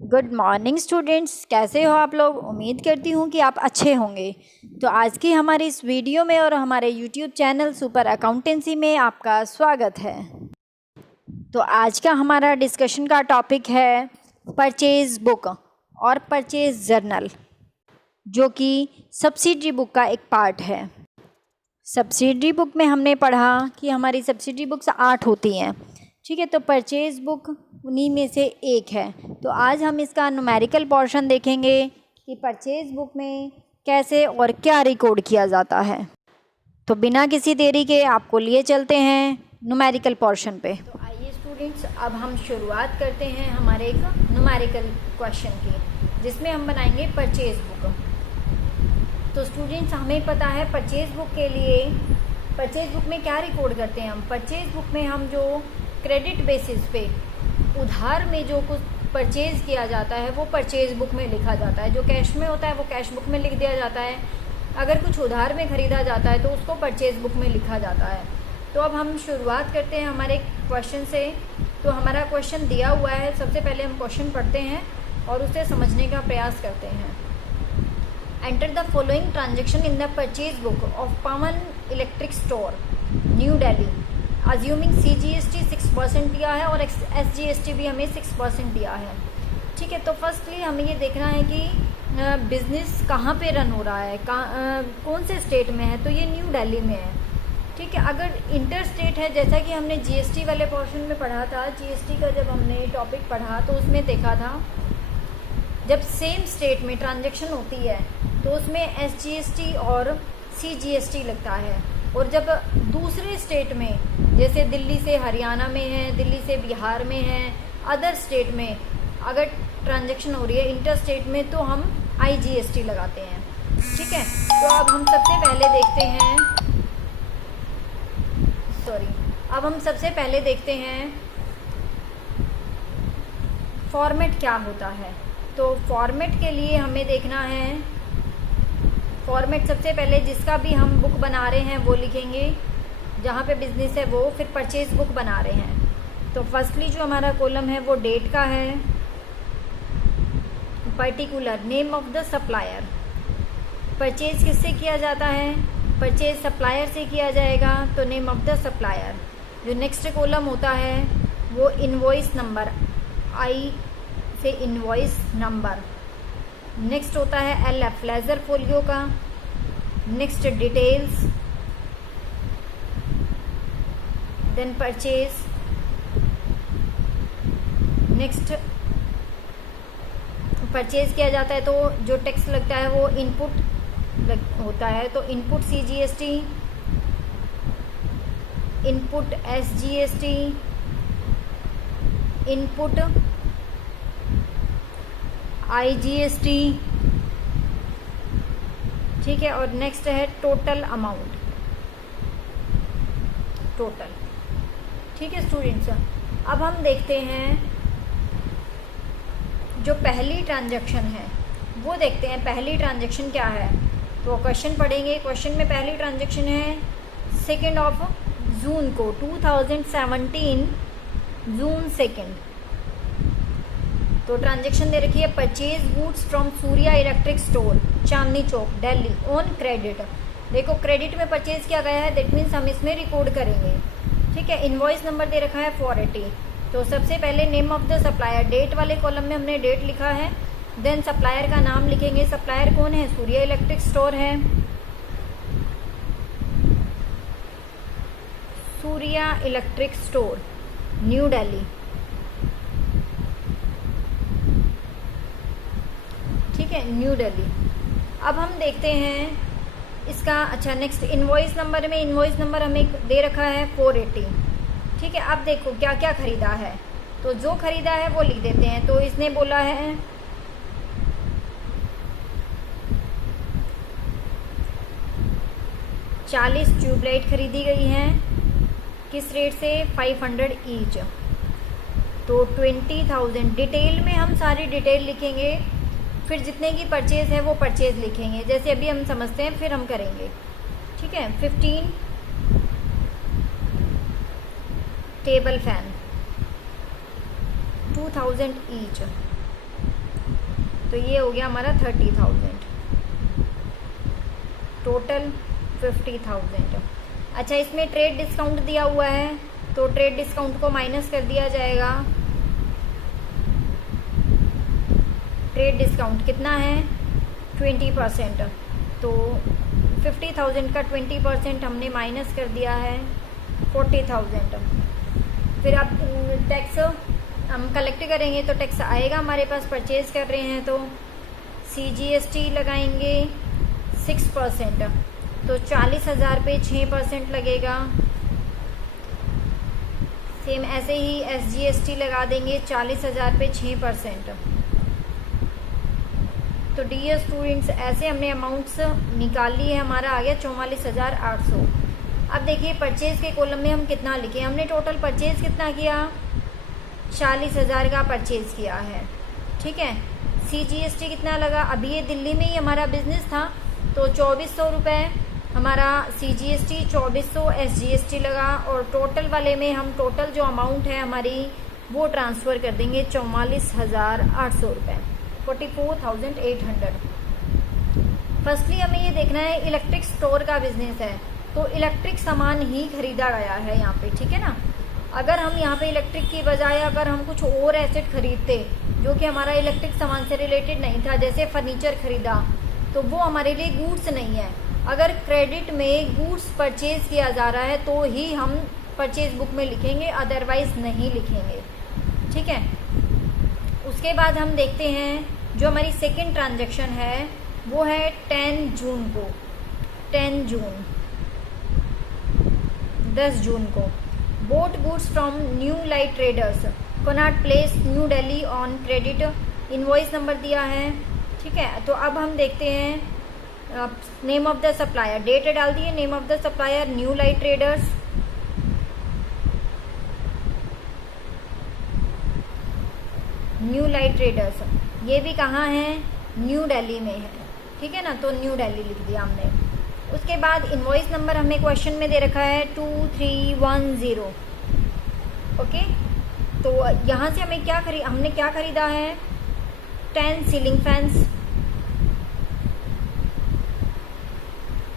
Good morning students, कैसे हो आप लोग। उम्मीद करती हूँ कि आप अच्छे होंगे। तो आज की हमारी इस वीडियो में और हमारे यूट्यूब चैनल सुपर अकाउंटेंसी में आपका स्वागत है। तो आज का हमारा डिस्कशन का टॉपिक है परचेज बुक और परचेज जर्नल, जो कि सब्सिडरी बुक का एक पार्ट है। सब्सिडरी बुक में हमने पढ़ा कि हमारी सब्सिडरी बुक्स 8 होती हैं, ठीक है। तो परचेज बुक उन्हीं में से एक है। तो आज हम इसका न्यूमेरिकल पोर्शन देखेंगे कि परचेज बुक में कैसे और क्या रिकॉर्ड किया जाता है। तो बिना किसी देरी के आपको लिए चलते हैं न्यूमेरिकल पोर्शन पे। तो आइए स्टूडेंट्स, अब हम शुरुआत करते हैं हमारे एक न्यूमेरिकल क्वेश्चन की, जिसमें हम बनाएंगे परचेज बुक। तो स्टूडेंट्स, हमें पता है परचेज बुक के लिए, परचेज बुक में क्या रिकॉर्ड करते हैं हम। परचेज बुक में हम जो क्रेडिट बेसिस पे उधार में जो कुछ परचेज किया जाता है वो परचेज बुक में लिखा जाता है। जो कैश में होता है वो कैश बुक में लिख दिया जाता है। अगर कुछ उधार में ख़रीदा जाता है तो उसको परचेज बुक में लिखा जाता है। तो अब हम शुरुआत करते हैं हमारे क्वेश्चन से। तो हमारा क्वेश्चन दिया हुआ है, सबसे पहले हम क्वेश्चन पढ़ते हैं और उसे समझने का प्रयास करते हैं। Enter the following transaction in the purchase book of Pawan electric store, new Delhi, assuming CGST 6% दिया है और SGST भी हमें 6% दिया है, ठीक है। तो फर्स्टली हमें ये देखना है कि बिज़नेस कहाँ पे रन हो रहा है, कौन से स्टेट में है। तो ये न्यू दिल्ली में है, ठीक है। अगर इंटर स्टेट है, जैसा कि हमने GST वाले पोर्शन में पढ़ा था, GST का जब हमने टॉपिक पढ़ा तो उसमें देखा था जब सेम स्टेट में ट्रांजेक्शन होती है तो उसमें SGST और CGST लगता है। और जब दूसरे स्टेट में, जैसे दिल्ली से हरियाणा में है, दिल्ली से बिहार में है, अदर स्टेट में अगर ट्रांजैक्शन हो रही है इंटर स्टेट में, तो हम IGST लगाते हैं, ठीक है। तो अब हम सबसे पहले देखते हैं फॉर्मेट क्या होता है। तो फॉर्मेट के लिए हमें देखना है, फॉर्मेट सबसे पहले जिसका भी हम बुक बना रहे हैं वो लिखेंगे, जहाँ पे बिजनेस है वो, फिर परचेज बुक बना रहे हैं। तो फर्स्टली जो हमारा कॉलम है वो डेट का है, particular name of the supplier. Purchase किससे किया जाता है, परचेज सप्लायर से किया जाएगा, तो नेम ऑफ द सप्लायर। जो नेक्स्ट कॉलम होता है वो इनवॉइस नंबर, आई से इनवॉइस नंबर। नेक्स्ट होता है LF लेजर फोलियो का। Next details, then purchase. Next purchase किया जाता है तो जो टैक्स लगता है वो इनपुट होता है, तो input CGST, input SGST, input IGST, ठीक है। और नेक्स्ट है टोटल अमाउंट, टोटल, ठीक है स्टूडेंट्स। अब हम देखते हैं जो पहली ट्रांजैक्शन है वो देखते हैं, पहली ट्रांजैक्शन क्या है। तो क्वेश्चन पढ़ेंगे। क्वेश्चन में पहली ट्रांजैक्शन है 2 जून को, 2017 जून 2। तो ट्रांजैक्शन दे रखी है, purchase goods from Surya electric store, Chandni Chowk, Delhi, on credit. देखो क्रेडिट में परचेज किया गया है, दैट मीन्स हम इसमें रिकॉर्ड करेंगे, ठीक है। इनवॉइस नंबर दे रखा है 480। तो सबसे पहले name of the supplier, date वाले कॉलम में हमने डेट लिखा है, देन सप्लायर का नाम लिखेंगे। सप्लायर कौन है, सूर्या इलेक्ट्रिक स्टोर है, Surya electric store, new Delhi, ठीक है, न्यू दिल्ली। अब हम देखते हैं इसका, अच्छा नेक्स्ट इनवॉइस नंबर में, इनवॉइस नंबर हमें दे रखा है 480, ठीक है। अब देखो क्या क्या खरीदा है, तो जो खरीदा है वो लिख देते हैं। तो इसने बोला है 40 ट्यूबलाइट खरीदी गई हैं, किस रेट से, 500 ईच। तो 20,000। डिटेल में हम सारी डिटेल लिखेंगे, फिर जितने की परचेज है वो परचेज लिखेंगे, जैसे अभी हम समझते हैं फिर हम करेंगे, ठीक है। 15 टेबल फैन, 2000 ईच। तो ये हो गया हमारा 30,000, टोटल 50,000। अच्छा, इसमें ट्रेड डिस्काउंट दिया हुआ है, तो ट्रेड डिस्काउंट को माइनस कर दिया जाएगा। ट्रेड डिस्काउंट कितना है? 20%। तो 50,000 का 20% हमने माइनस कर दिया है 40,000। फिर अब टैक्स हम कलेक्ट करेंगे तो टैक्स आएगा हमारे पास, परचेज कर रहे हैं तो CGST लगाएंगे 6%, तो 40,000 पे 6% लगेगा। सेम ऐसे ही SGST लगा देंगे 40,000 पे 6%। तो डियर स्टूडेंट्स, ऐसे हमने अमाउंट्स निकाल ली है, हमारा आ गया 44,800। अब देखिए परचेज़ के कॉलम में हम कितना लिखे, हमने टोटल परचेज़ कितना किया? 40,000 का परचेज़ किया है, ठीक है। CGST कितना लगा? अभी ये दिल्ली में ही हमारा बिजनेस था, तो 2400 रुपये हमारा CGST, 2400 SGST लगा, और टोटल वाले में हम टोटल जो अमाउंट है हमारी वो ट्रांसफ़र कर देंगे 44,800 रुपये, 44,800। फर्स्टली हमें ये देखना है, इलेक्ट्रिक स्टोर का बिजनेस है तो इलेक्ट्रिक सामान ही खरीदा गया है यहाँ पे, ठीक है ना। अगर हम यहाँ पे इलेक्ट्रिक की बजाय अगर हम कुछ और एसेट खरीदते जो कि हमारा इलेक्ट्रिक सामान से रिलेटेड नहीं था, जैसे फर्नीचर खरीदा, तो वो हमारे लिए गुड्स नहीं है। अगर क्रेडिट में गुड्स परचेज किया जा रहा है तो ही हम परचेज बुक में लिखेंगे, अदरवाइज नहीं लिखेंगे, ठीक है। उसके बाद हम देखते हैं जो हमारी सेकंड ट्रांजैक्शन है वो है 10 जून को, 10 जून को। Bought goods from New Light Traders, Connaught Place, New Delhi on credit, invoice number दिया है, ठीक है। तो अब हम देखते हैं name of the supplier, date डाल दिए, name of the supplier New Light Traders, New Light Traders, ये भी कहाँ है? न्यू दिल्ली में है, ठीक है ना, तो न्यू दिल्ली लिख दिया हमने। उसके बाद इनवॉइस नंबर हमें क्वेश्चन में दे रखा है 2310, ओके। तो यहाँ से हमें हमने क्या खरीदा है? 10 सीलिंग फैंस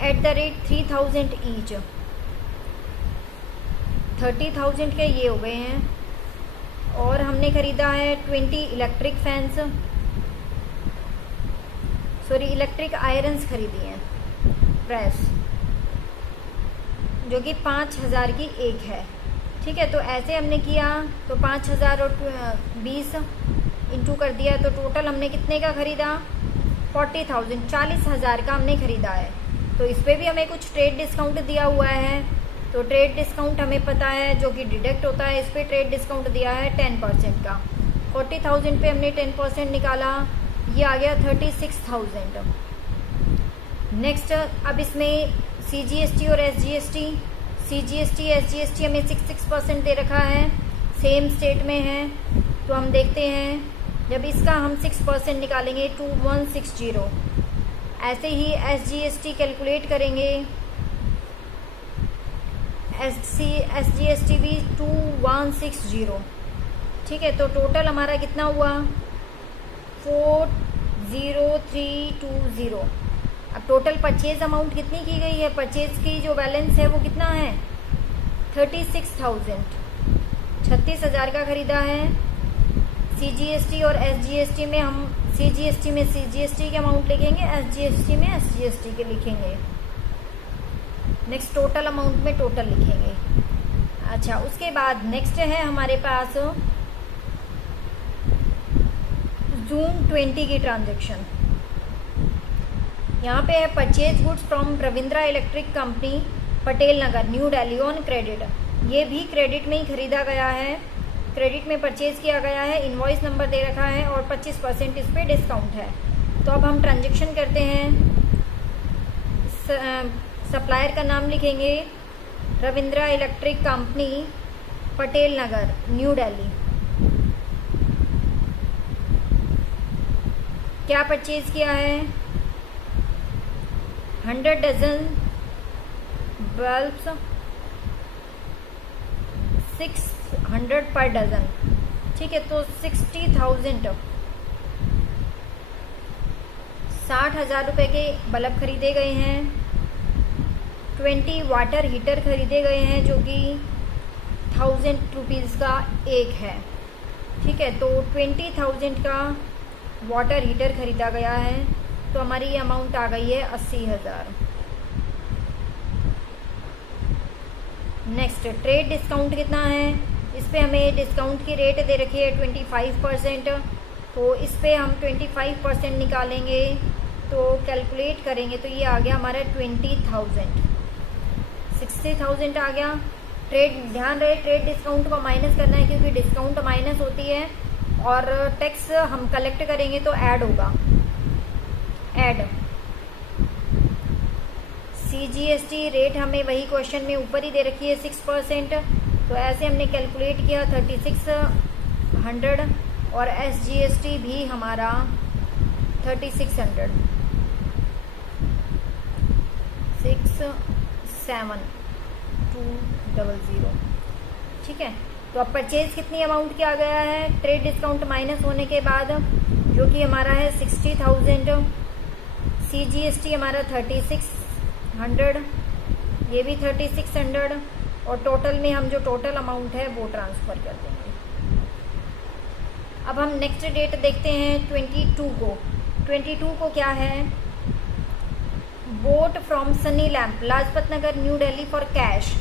@ 3,000 ईच, 30,000 के ये हो गए हैं। और हमने खरीदा है 20 इलेक्ट्रिक फैंस, इलेक्ट्रिक आयरन्स खरीदी हैं, प्रेस, जो कि 5,000 की एक है, ठीक है। तो ऐसे हमने किया, तो 5,000 और 20 इंटू कर दिया, तो टोटल हमने कितने का खरीदा? 40,000, 40,000 का हमने खरीदा है। तो इस पर भी हमें कुछ ट्रेड डिस्काउंट दिया हुआ है, तो ट्रेड डिस्काउंट हमें पता है जो कि डिडक्ट होता है, इस पर ट्रेड डिस्काउंट दिया है 10% का। 40,000 पे हमने 10% निकाला, ये आ गया 36,000। नेक्स्ट, अब इसमें CGST और SGST, CGST SGST हमें 6% दे रखा है, सेम स्टेट में है। तो हम देखते हैं जब इसका हम 6% निकालेंगे 2160, ऐसे ही SGST कैलकुलेट करेंगे, SGST भी 2160, ठीक है। तो टोटल हमारा कितना हुआ? 40320। अब टोटल परचेज अमाउंट कितनी की गई है? परचेज की जो बैलेंस है वो कितना है? 36,000, 36,000 का खरीदा है। CGST और SGST में हम CGST में CGST के अमाउंट लिखेंगे, SGST में SGST के लिखेंगे। नेक्स्ट टोटल अमाउंट में टोटल लिखेंगे। अच्छा, उसके बाद नेक्स्ट है हमारे पास जून 20 की ट्रांजैक्शन। यहाँ पे है purchase goods from Ravindra electric company, Patel Nagar, new Delhi on credit. ये भी क्रेडिट में ही खरीदा गया है, क्रेडिट में परचेज किया गया है, इनवॉइस नंबर दे रखा है और 25% इस पर डिस्काउंट है। तो अब हम ट्रांजैक्शन करते हैं, सप्लायर का नाम लिखेंगे Ravindra electric company, Patel Nagar, new Delhi. क्या परचेज किया है? 100 डजन बल्ब्स, 600 पर डज़न, ठीक है। तो 60,000 60,000 रुपये के बल्ब खरीदे गए हैं। 20 वाटर हीटर खरीदे गए हैं जो कि 1000 रुपीज़ का एक है। ठीक है, तो 20,000 का वाटर हीटर ख़रीदा गया है, तो हमारी ये अमाउंट आ गई है 80,000। नेक्स्ट, ट्रेड डिस्काउंट कितना है? इस पर हमें डिस्काउंट की रेट दे रखी है 25%, तो इस पर हम 25% निकालेंगे तो कैलकुलेट करेंगे तो ये आ गया हमारा 20,000। 60,000 आ गया। ट्रेड, ध्यान रहे ट्रेड डिस्काउंट को माइनस करना है क्योंकि डिस्काउंट माइनस होती है और टैक्स हम कलेक्ट करेंगे तो ऐड होगा। ऐड CGST रेट हमें वही क्वेश्चन में ऊपर ही दे रखी है 6%, तो ऐसे हमने कैलकुलेट किया 3600 और SGST भी हमारा 3600। 67200। ठीक है, तो अब परचेज कितनी अमाउंट किया गया है ट्रेड डिस्काउंट माइनस होने के बाद, जो कि हमारा है 60,000। CGST हमारा 3600, ये भी 3600 और टोटल में हम जो टोटल अमाउंट है वो ट्रांसफ़र कर देंगे। अब हम नेक्स्ट डेट देखते हैं 22 को। 22 को क्या है? Boat from Sunny lamp Lajpat Nagar new Delhi for cash.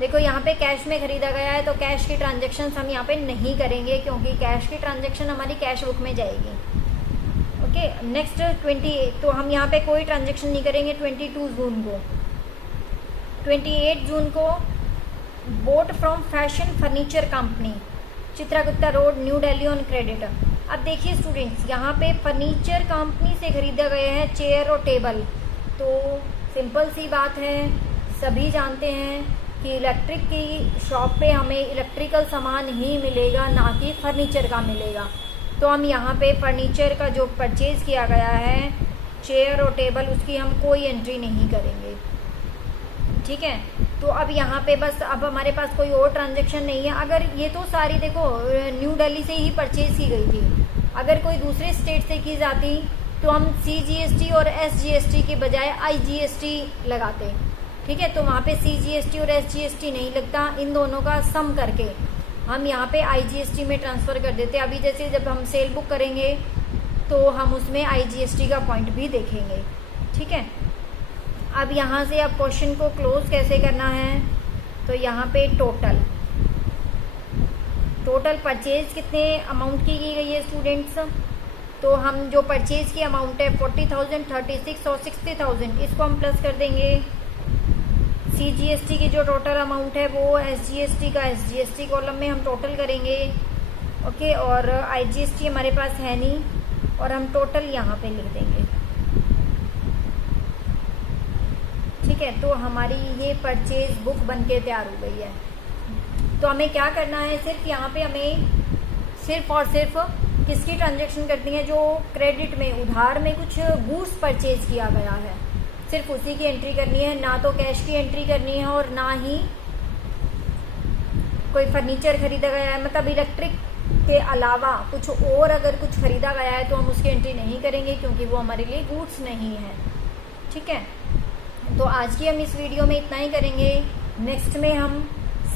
देखो यहाँ पे कैश में ख़रीदा गया है, तो कैश की ट्रांजैक्शंस हम यहाँ पे नहीं करेंगे क्योंकि कैश की ट्रांजैक्शन हमारी कैश बुक में जाएगी। ओके, नेक्स्ट 28, तो हम यहाँ पे कोई ट्रांजैक्शन नहीं करेंगे 22 जून को। 28 जून को bought from fashion furniture company Chitragupta road New Delhi on credit. अब देखिए स्टूडेंट्स, यहाँ पे फर्नीचर कंपनी से ख़रीदा गया है चेयर और टेबल, तो सिंपल सी बात है, सभी जानते हैं कि इलेक्ट्रिक की शॉप पे हमें इलेक्ट्रिकल सामान ही मिलेगा, ना कि फर्नीचर का मिलेगा। तो हम यहाँ पे फर्नीचर का जो परचेज़ किया गया है चेयर और टेबल, उसकी हम कोई एंट्री नहीं करेंगे। ठीक है, तो अब यहाँ पे बस अब हमारे पास कोई और ट्रांजैक्शन नहीं है। अगर ये तो सारी देखो न्यू दिल्ली से ही परचेज़ की गई थी, अगर कोई दूसरे स्टेट से की जाती तो हम CGST और SGST के बजाय IGST लगाते। ठीक है, तो वहाँ पे CGST और SGST नहीं लगता, इन दोनों का सम करके हम यहाँ पे IGST में ट्रांसफ़र कर देते। अभी जैसे जब हम सेल बुक करेंगे तो हम उसमें IGST का पॉइंट भी देखेंगे। ठीक है, अब यहाँ से अब क्वेश्चन को क्लोज कैसे करना है, तो यहाँ पे टोटल परचेज कितने अमाउंट की गई है स्टूडेंट्स, तो हम जो परचेज़ की अमाउंट है 40,000, 36 और 60,000, इसको हम प्लस कर देंगे। CGST की जो टोटल अमाउंट है वो SGST का SGST कॉलम में हम टोटल करेंगे। ओके, और IGST हमारे पास है नहीं और हम टोटल यहाँ पे लिख देंगे। ठीक है, तो हमारी ये परचेज बुक बन के तैयार हो गई है। तो हमें क्या करना है, सिर्फ यहाँ पे हमें सिर्फ और सिर्फ किसकी ट्रांजैक्शन करनी है, जो क्रेडिट में उधार में कुछ गुड्स परचेज किया गया है, सिर्फ उसी की एंट्री करनी है, ना तो कैश की एंट्री करनी है और ना ही कोई फर्नीचर खरीदा गया है। मतलब इलेक्ट्रिक के अलावा कुछ और अगर कुछ खरीदा गया है तो हम उसकी एंट्री नहीं करेंगे क्योंकि वो हमारे लिए गुड्स नहीं है। ठीक है, तो आज की हम इस वीडियो में इतना ही करेंगे। नेक्स्ट में हम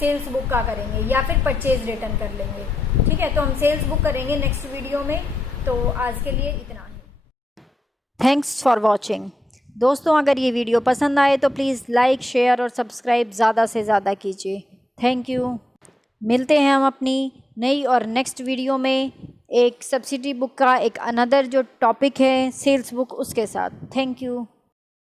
सेल्स बुक का करेंगे या फिर परचेज रिटर्न कर लेंगे। ठीक है, तो हम सेल्स बुक करेंगे नेक्स्ट वीडियो में। तो आज के लिए इतना ही। Thanks for watching. दोस्तों, अगर ये वीडियो पसंद आए तो प्लीज़ लाइक, शेयर और सब्सक्राइब ज़्यादा से ज़्यादा कीजिए। Thank you. मिलते हैं हम अपनी नई और नेक्स्ट वीडियो में एक सब्सिडी बुक का एक अनदर जो टॉपिक है सेल्स बुक, उसके साथ। Thank you.